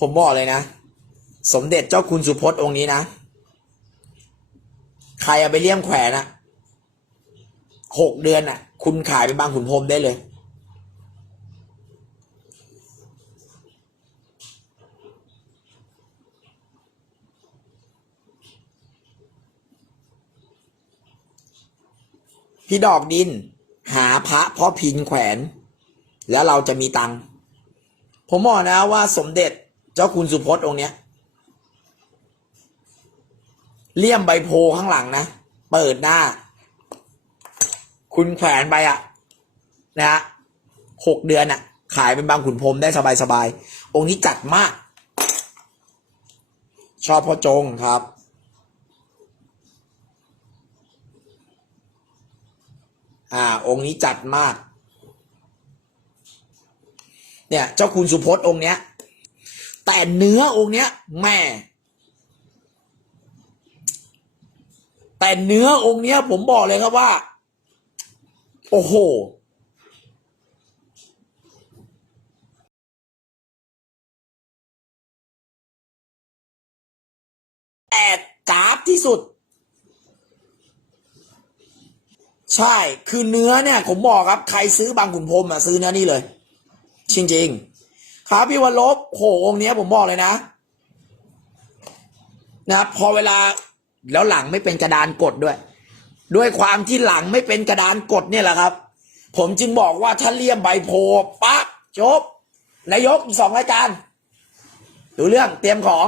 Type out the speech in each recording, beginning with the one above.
ผมบอกเลยนะ สมเด็จเจ้าคุณสุพจน์องค์นี้นะ ใครเอาไปเลี่ยมแขวนอะหกเดือนอะคุณขายเป็นบางขุนพรมได้เลย พี่ดอกดิน หาพระพ่อพินแขวน แล้วเราจะมีตังค์ผมบอกนะว่าสมเด็จ เจ้าคุณสุพจน์องค์เนี้ยเลี่ยมใบโพข้างหลังนะ เปิดหน้า คุณแขวนไปอะนะฮะหกเดือนอะขายเป็นบางขุนพรมได้สบายๆองค์นี้จัดมาก ชอบพ่อจงครับ อ่า องค์นี้จัดมาก เนี่ย เจ้าคุณสุพจน์องค์เนี้ย แต่เนื้อองค์เนี้ย แม่ แต่เนื้อองค์เนี้ย ผมบอกเลยครับว่า โอ้โหแต่จ้าบที่สุด ใช่ คือเนื้อเนี่ย ผมบอกครับ ใครซื้อบางขุนพรมอะ ซื้อเนื้อนี่เลย จริง ๆ ครับพี่วันลบโหองเนี้ยผมบอกเลยนะ นะครับพอเวลาแล้วหลังไม่เป็นกระดานกดด้วย ด้วยความที่หลังไม่เป็นกระดานกดเนี่ยแหละครับ ผมจึงบอกว่าถ้าเลี่ยมใบโพปั๊บจบนายกอีกสองรายการดูเรื่องเตรียมของ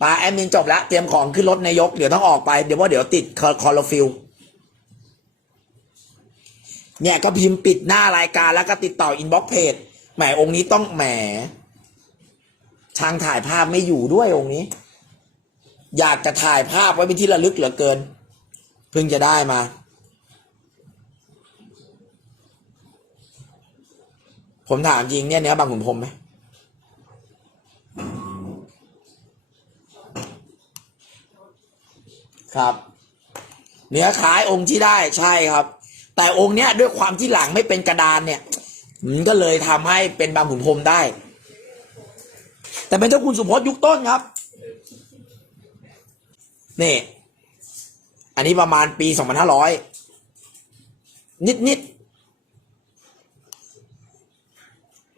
ปาแอดมินจบแล้วเตรียมของขึ้นรถนายกเดี๋ยวต้องออกไปเดี๋ยวว่าเดี๋ยวติดคอร์ฟิลเนี่ยก็พิมพ์ปิดหน้ารายการแล้วก็ติดต่ออินบ็อกเพจ แหมองค์นี้ต้องแหมช่างถ่ายภาพไม่อยู่ด้วยองค์นี้ อยากจะถ่ายภาพไว้เป็นที่ระลึกเหลือเกิน เพิ่งจะได้มา ผมถามจริงเนี่ยเนื้อบางขุนพรมไหมครับเนื้อคล้ายองค์ที่ได้ใช่ครับ แต่องค์เนี้ยด้วยความที่หลังไม่เป็นกระดานเนี่ย ก็เลยทำให้เป็นบางขุนพรมได้ แต่เป็นเจ้าคุณสุพจน์ยุคต้นครับนี่อันนี้ประมาณปีสองพันห้าร้อยนิดนิด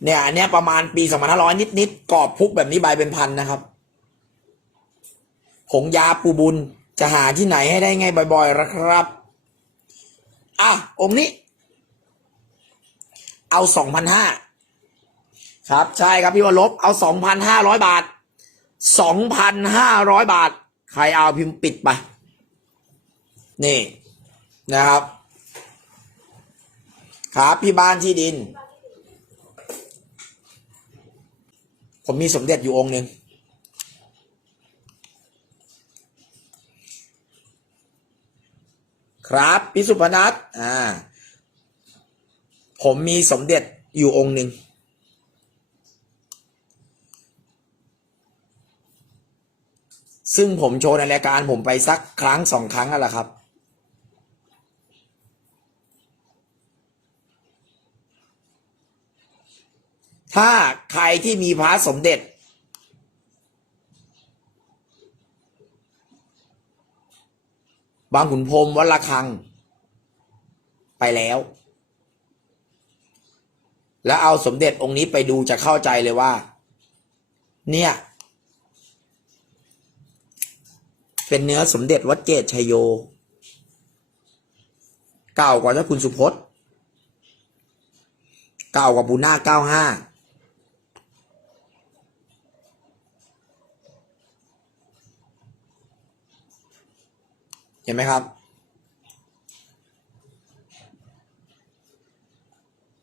เนี่ยอันเนี้ยประมาณปีสองพันห้าร้อยนิดนิดกรอบพุกแบบนี้ใบเป็นพันนะครับผงยาปูบุญจะหาที่ไหนให้ได้ไงบ่อยๆละครับ อะองค์นี้ เอาสองพันห้าครับใช่ครับพี่วรลบเอาสองพันห้าร้อยบาทสองพันห้าร้อยบาท ใครเอาพิมพ์ปิดไป นี่นะครับ ครับพี่บ้านที่ดิน ผมมีสมเด็จอยู่องค์หนึ่งครับพี่สุพนัทอ่า ผมมีสมเด็จอยู่องค์หนึ่งซึ่งผมโชว์ในรายการผมไปสักครั้งสองครั้งนั่นแหละครับ ถ้าใครที่มีพระสมเด็จ บางขุนพรมวัดระฆัง ไปแล้ว แล้วเอาสมเด็จองค์นี้ไปดูจะเข้าใจเลยว่า เนี่ย เป็นเนื้อสมเด็จวัดเกตชัยโย เก่ากว่าเจ้าคุณสุพจน์เก่ากว่าบูน่าเก้าห้าเห็นไหมครับ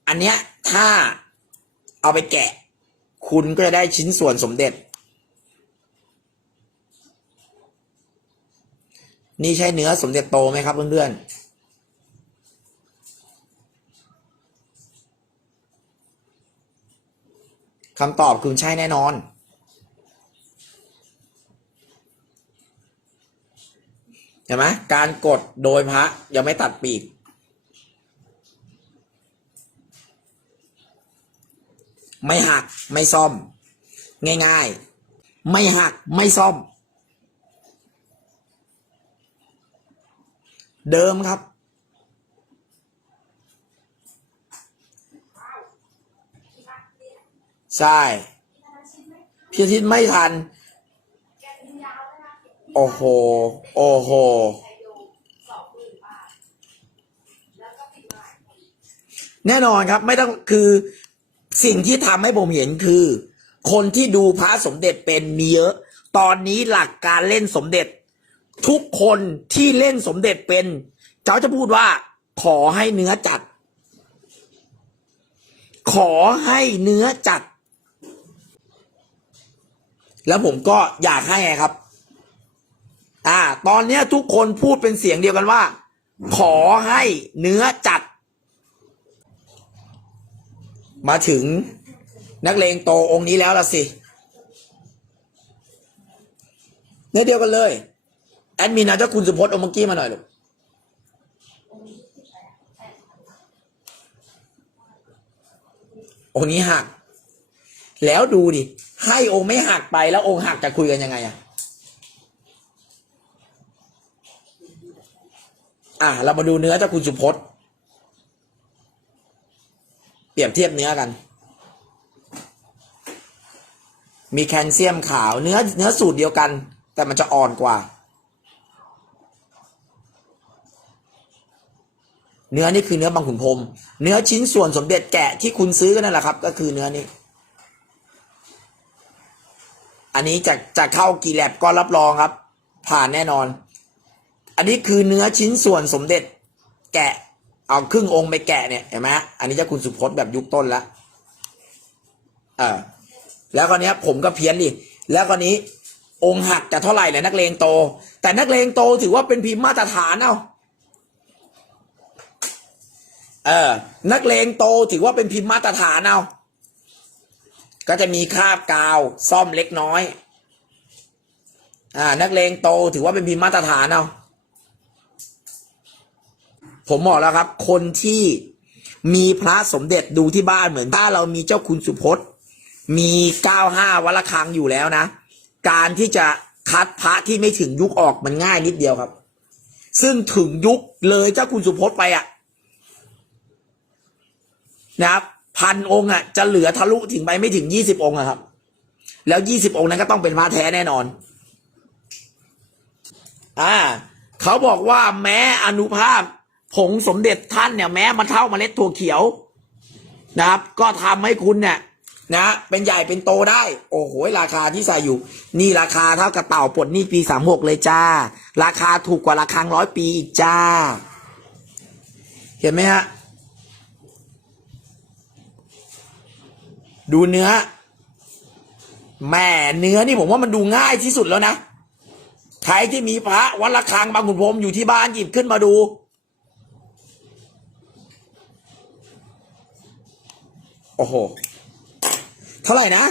อันเนี้ยถ้าเอาไปแกะ คุณก็จะได้ชิ้นส่วนสมเด็จ นี่ใช่เนื้อสมเด็จโตไหมครับเพื่อนๆคำตอบคือใช่แน่นอน เห็นไหมการกดโดยพระยังไม่ตัดปีก ไม่หักไม่ซ่อม ง่ายไม่หักไม่ซ่อม เดิมครับ ใช่พี่ทิตย์ไม่ทัน โอ้โห โอ้โห แน่นอนครับ ไม่ต้องคือ สิ่งที่ทำให้ผมเห็นคือ คนที่ดูพระสมเด็จเป็นมีเยอะ ตอนนี้หลักการเล่นสมเด็จ ทุกคนที่เล่นสมเด็จเป็นเขาจะพูดว่า ขอให้เนื้อจัด ขอให้เนื้อจัด แล้วผมก็อยากให้ครับ อ่า ตอนนี้ทุกคนพูดเป็นเสียงเดียวกันว่า ขอให้เนื้อจัด มาถึงนักเลงโตองค์นี้แล้วล่ะสิเนื้อเดียวกันเลย แอดมินนะเจ้าคุณสุพจน์เอามื่อกี้มาหน่อยลูกองค์นี้หัก แล้วดูดิ ให้องค์ไม่หักไปแล้วองค์หักจะคุยกันยังไงอะอะ เรามาดูเนื้อเจ้าคุณสุพจน์ เปรียบเทียบเนื้อกัน มีแคลเซียมขาว เนื้อเนื้อสูตรเดียวกัน แต่มันจะอ่อนกว่า เนื้อนี่คือเนื้อบางขุนพรมเนื้อชิ้นส่วนสมเด็จแกะที่คุณซื้อกันนั่นแหละครับ ก็คือเนื้อนี้ อันนี้จะจะเข้ากี่แลบก็รับรองครับ ผ่านแน่นอน อันนี้คือเนื้อชิ้นส่วนสมเด็จแกะ เอาครึ่งองค์ไปแกะเนี่ยเห็นไหมอันนี้จะคุณสุพจน์แบบยุคต้นละเออแล้วก็เนี้ย ผมก็เพี้ยนดิแล้วก็นี้ องค์หักจะเท่าไหร่เลยนักเลงโต แต่นักเลงโตถือว่าเป็นพิมพ์มาตรฐานเอาเออ นักเลงโตถือว่าเป็นพิมพ์มาตรฐานเอาก็จะมีคราบกาวซ่อมเล็กน้อย อ่า นักเลงโตถือว่าเป็นพิมพ์มาตรฐานเอา ผมบอกแล้วครับ คนที่มีพระสมเด็จดูที่บ้านเหมือนถ้าเรามีเจ้าคุณสุพจน์ มีเก้าห้าวัลคังอยู่แล้วนะ การที่จะคัดพระที่ไม่ถึงยุคออกมันง่ายนิดเดียวครับ ซึ่งถึงยุคเลยเจ้าคุณสุพจน์ไปอะนะครับพันองค์อะจะเหลือทะลุถึงไปไม่ถึงยี่สิบองค์ครับ แล้วยี่สิบองค์นั้นก็ต้องเป็นพระแท้แน่นอน อ่า เขาบอกว่าแม้อนุภาพ ผงสมเด็จท่านเนี่ยแม้มันเท่าเมล็ดถั่วเขียวนะครับ ก็ทำให้คุณเนี่ยนะเป็นใหญ่เป็นโตได้ โอ้โหราคาที่ใส่อยู่ นี่ราคาเท่ากับเต่าปลดนี่ปีสามหกเลยจ้า ราคาถูกกว่าราคาร้อยปีอีกจ้า เห็นไหมฮะดูเนื้อแม่เนื้อนี่ผมว่ามันดูง่ายที่สุดแล้วนะใครที่มีพระวัดระฆังบางขุนพรมอยู่ที่บ้านหยิบขึ้นมาดู โอ้โห เท่าไหร่นะ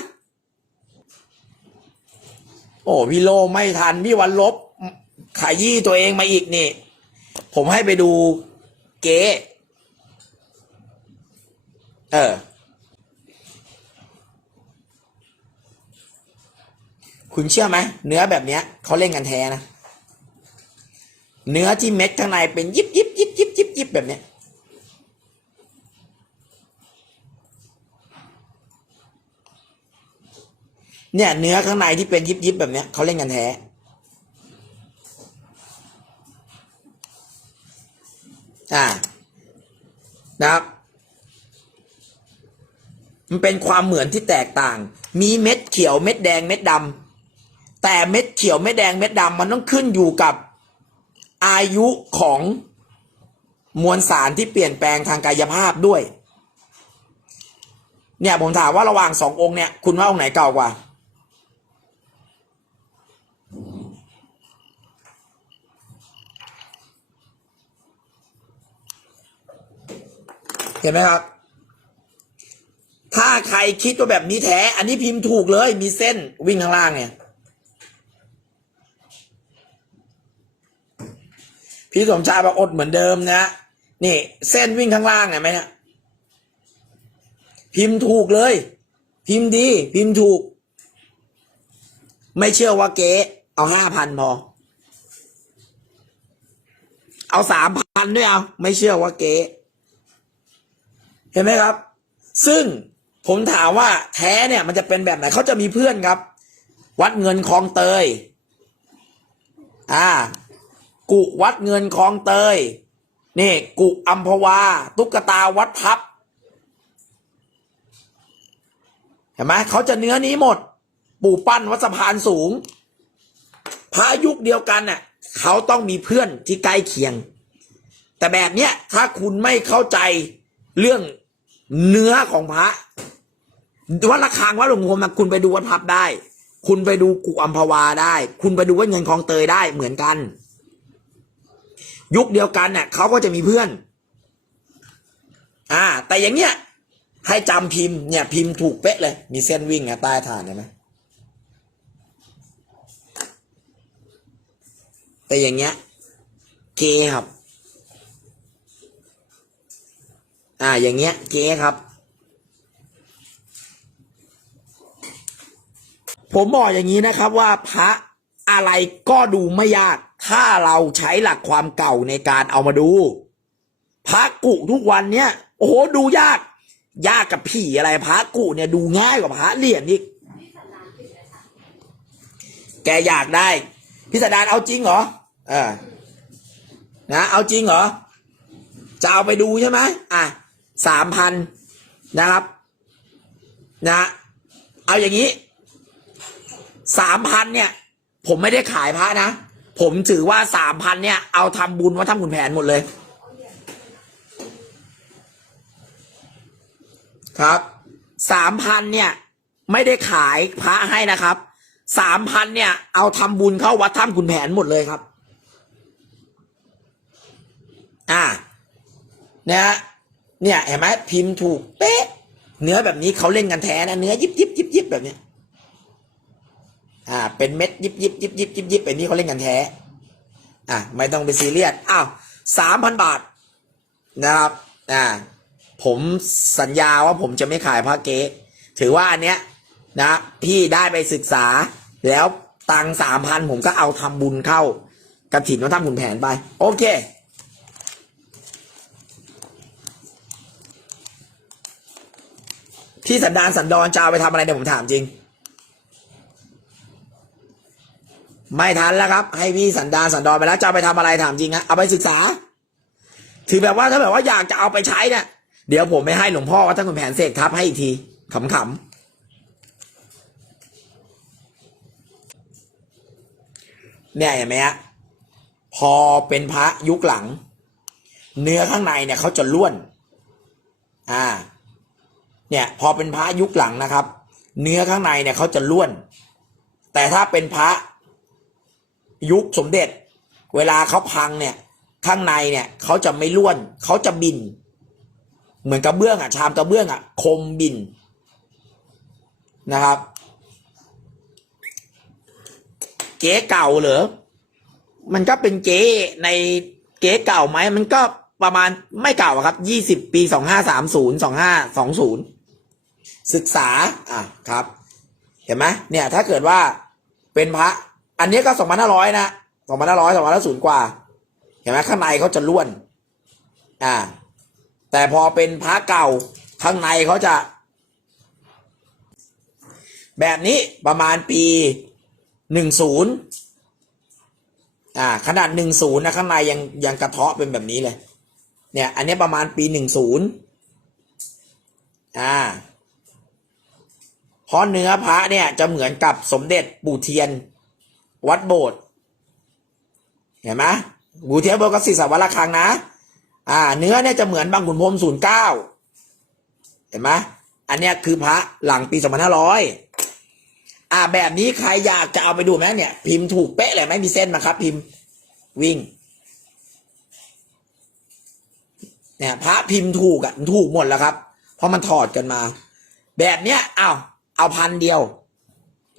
โอ้พี่โลไม่ทัน พี่วันลบ ขายยี่ตัวเองมาอีกนี่ ผมให้ไปดูเก๊เออ คุณเชื่อไหม เนื้อแบบเนี้ยเขาเล่นกันแท้นะ เนื้อที่เม็ดข้างในเป็นยิบยิบยิบยิบยิบยิบแบบเนี้ย เนี่ย เนื้อข้างในที่เป็นยิบยิบแบบเนี้ยเขาเล่นกันแท้ อ่านะครับ มันเป็นความเหมือนที่แตกต่าง มีเม็ดเขียวเม็ดแดงเม็ดดำแต่เม็ดเขียวเม็ดแดงเม็ดดำมันต้องขึ้นอยู่กับอายุของมวลสารที่เปลี่ยนแปลงทางกายภาพด้วย เนี่ยผมถามว่าระหว่างสององค์เนี่ย คุณว่าองค์ไหนเก่ากว่า เห็นไหมครับ ถ้าใครคิดว่าแบบนี้แท้ อันนี้พิมพ์ถูกเลย มีเส้นวิ่งข้างล่างเนี่ย พี่สมชายบอกอดเหมือนเดิมนะ นี่ เส้นวิ่งข้างล่างเห็นไหมเนี่ย พิมพ์ถูกเลย พิมพ์ดี พิมพ์ถูก ไม่เชื่อว่าเก๊เอาห้าพันพอเอาสามพันด้วยเอา ไม่เชื่อว่าเก๊ เห็นไหมครับ ซึ่งผมถามว่าแท้เนี่ยมันจะเป็นแบบไหนเขาจะมีเพื่อนครับ วัดเงินคลองเตย อ่า กุวัดเงินคลองเตย นี่กุอัมพวา ตุ๊กตาวัดพับ เห็นไหมเขาจะเนื้อนี้หมด ปู่ปั้นวัดสะพานสูง พระยุคเดียวกันน่ะเขาต้องมีเพื่อนที่ใกล้เคียง แต่แบบเนี้ยถ้าคุณไม่เข้าใจเรื่อง เนื้อของพระวัดระฆังวัดหลวงพรมนะคุณไปดูวัดพับได้ คุณไปดูกุอัมพวาได้ คุณไปดูวัดเงินคลองเตยได้เหมือนกัน ยุคเดียวกันเนี่ยเขาก็จะมีเพื่อน อ่า แต่อย่างเนี้ยให้จำพิมพ์เนี่ยพิมพ์ถูกเป๊ะเลย มีเส้นวิ่งอะใต้ฐานเห็นไหมแต่อย่างเงี้ย เกครับ อ่า อย่างเงี้ยเกครับ ผมบอกอย่างนี้นะครับว่าพระอะไรก็ดูไม่ยาก ถ้าเราใช้หลักความเก่าในการเอามาดู พระกุทุกวันเนี้ยโอ้โหดูยาก ยากกับผีอะไรพระกุเนี่ยดูง่ายกว่าพระเหรียญอีกแกอยากได้พิสดารเอาจริงเหรอเออนะเอาจริงเหรอจะเอาไปดูใช่ไหมอะ สามพันนะครับนะเอาอย่างนี้สามพันเนี่ย ผมไม่ได้ขายพระนะ ผมถือว่าสามพันเนี่ย เอาทำบุญว่าทำขุนแผนหมดเลย ครับสามพันเนี่ย ไม่ได้ขายพระให้นะครับสามพันเนี่ย เอาทำบุญเข้าวัดถ้ำขุนแผนหมดเลยครับ อ่าเนี่ย เนี่ยเห็นไหมพิมพ์ถูกเป๊ะ เนื้อแบบนี้เขาเล่นกันแท้นะเนื้อยิบยิบยิบยิบแบบเนี้ยอ่า เป็นเม็ดยิบยิบยิบยิบยิบยิบแบบนี้เขาเล่นกันแท้ อะไม่ต้องไปซีเรียสอ้าวสามพันบาทนะครับอ่าผมสัญญาว่าผมจะไม่ขายพระเก๊ถือว่าอันเนี้ยนะ พี่ได้ไปศึกษา แล้วตังสามพันผมก็เอาทำบุญเข้ากระถิ่นว่าทำขุนแผนไป โอเค ที่สันดานสันดอนจะเอาไปทำอะไรเนี่ยผมถามจริง ไม่ทันแล้วครับ ให้พี่สันดานสันดอนไปแล้วจะเอาไปทำอะไรถามจริงฮะเอาไปศึกษา ถือแบบว่าถ้าแบบว่าอยากจะเอาไปใช้เนี่ยเดี๋ยวผมไม่ให้หลวงพ่อว่าท่านคุณแผนเสกทับให้อีกทีขำๆเนี่ยเห็นไหมฮะพอเป็นพระยุคหลัง เนื้อข้างในเนี่ยเขาจะล้วน อ่า เนี่ยพอเป็นพระยุคหลังนะครับ เนื้อข้างในเนี่ยเขาจะล้วน แต่ถ้าเป็นพระยุคสมเด็จ เวลาเขาพังเนี่ยข้างในเนี่ยเขาจะไม่ล้วนเขาจะบิน เหมือนกระเบื้องอะชามกระเบื้องอะ คมบินนะครับ เก๋เก่าเหรอมันก็เป็นเก๋ในเก๋เก่าไหมมันก็ประมาณไม่เก่าครับยี่สิบปีสองห้าสามศูนย์สองห้าสองศูนย์ ศึกษาอะครับ เห็นไหมเนี่ยถ้าเกิดว่าเป็นพระ อันนี้ก็สองพันห้าร้อยนะสองพันห้าร้อยสองพันห้าศูนย์กว่า เห็นไหมข้างในเขาจะล้วน อ่า แต่พอเป็นพระเก่าข้างในเขาจะ แบบนี้ประมาณปีหนึ่งศูนย์อ่า ขนาดหนึ่งศูนย์นะข้างในยังยังกระเทาะเป็นแบบนี้เลย เนี่ย อันนี้ประมาณปีหนึ่งศูนย์อ่า เพราะเนื้อพระเนี่ยจะเหมือนกับสมเด็จปู่เทียน วัดโบสถ์เห็นไหมบูเทียบเบอร์ก็สี่สวัสดิ์ละครังนะ อ่า เนื้อเนี่ยจะเหมือนบางขุนพรมศูนย์เก้าเห็นไหมอันเนี้ยคือพระหลังปีสองพันห้าร้อยอ่าแบบนี้ใครอยากจะเอาไปดูไหมเนี่ย พิมพ์ถูกเป๊ะเลยไม่มีเส้นนะครับ พิมพ์วิ่งเนี่ยพระพิมพ์ถูกอะถูกหมดแล้วครับ เพราะมันถอดกันมา แบบเนี้ยอา เอาพันเดียว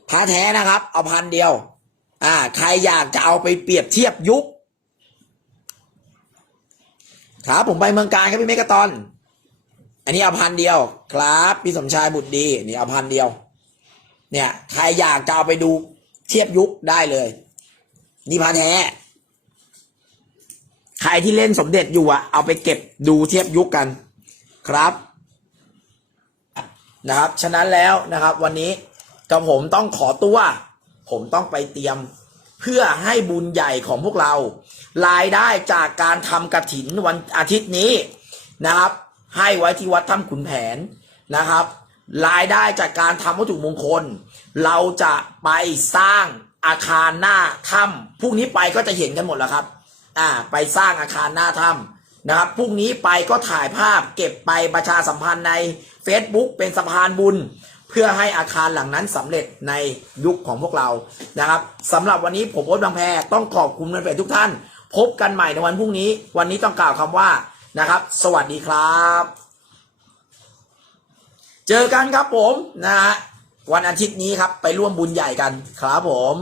พระแท้นะครับ เอาพันเดียว อ่า ใครอยากจะเอาไปเปรียบเทียบยุคครับผมไปเมืองการครับพี่เมกะตอน อันนี้เอาพันเดียว ครับพี่สมชายบุตรดีนี่เอาพันเดียว เนี่ย ใครอยากจะเอาไปดูเทียบยุคได้เลย นี่พาแท้ใครที่เล่นสมเด็จอยู่อะเอาไปเก็บดูเทียบยุคกัน ครับ นะครับ ฉะนั้นแล้วนะครับวันนี้กับผมต้องขอตัว ผมต้องไปเตรียมเพื่อให้บุญใหญ่ของพวกเรา รายได้จากการทำกระถินวันอาทิตย์นี้นะครับ ให้ไว้ที่วัดถ้ำขุนแผนนะครับ รายได้จากการทำวัตถุมงคล เราจะไปสร้างอาคารหน้าถ้ำพรุ่งนี้ไปก็จะเห็นกันหมดแล้วครับ อ่า ไปสร้างอาคารหน้าถ้ำ นะครับพรุ่งนี้ไปก็ถ่ายภาพเก็บไปประชาสัมพันธ์ใน Facebook เป็นสะพานบุญ เพื่อให้อาคารหลังนั้นสำเร็จในยุคของพวกเรานะครับสำหรับวันนี้ผมโอ๊ตบางแพรต้องขอบคุณแฟนๆทุกท่าน พบกันใหม่ในวันพรุ่งนี้ วันนี้ต้องกล่าวคำว่านะครับ สวัสดีครับ เจอกันครับผมนะฮะวันอาทิตย์นี้ครับไปร่วมบุญใหญ่กันครับผม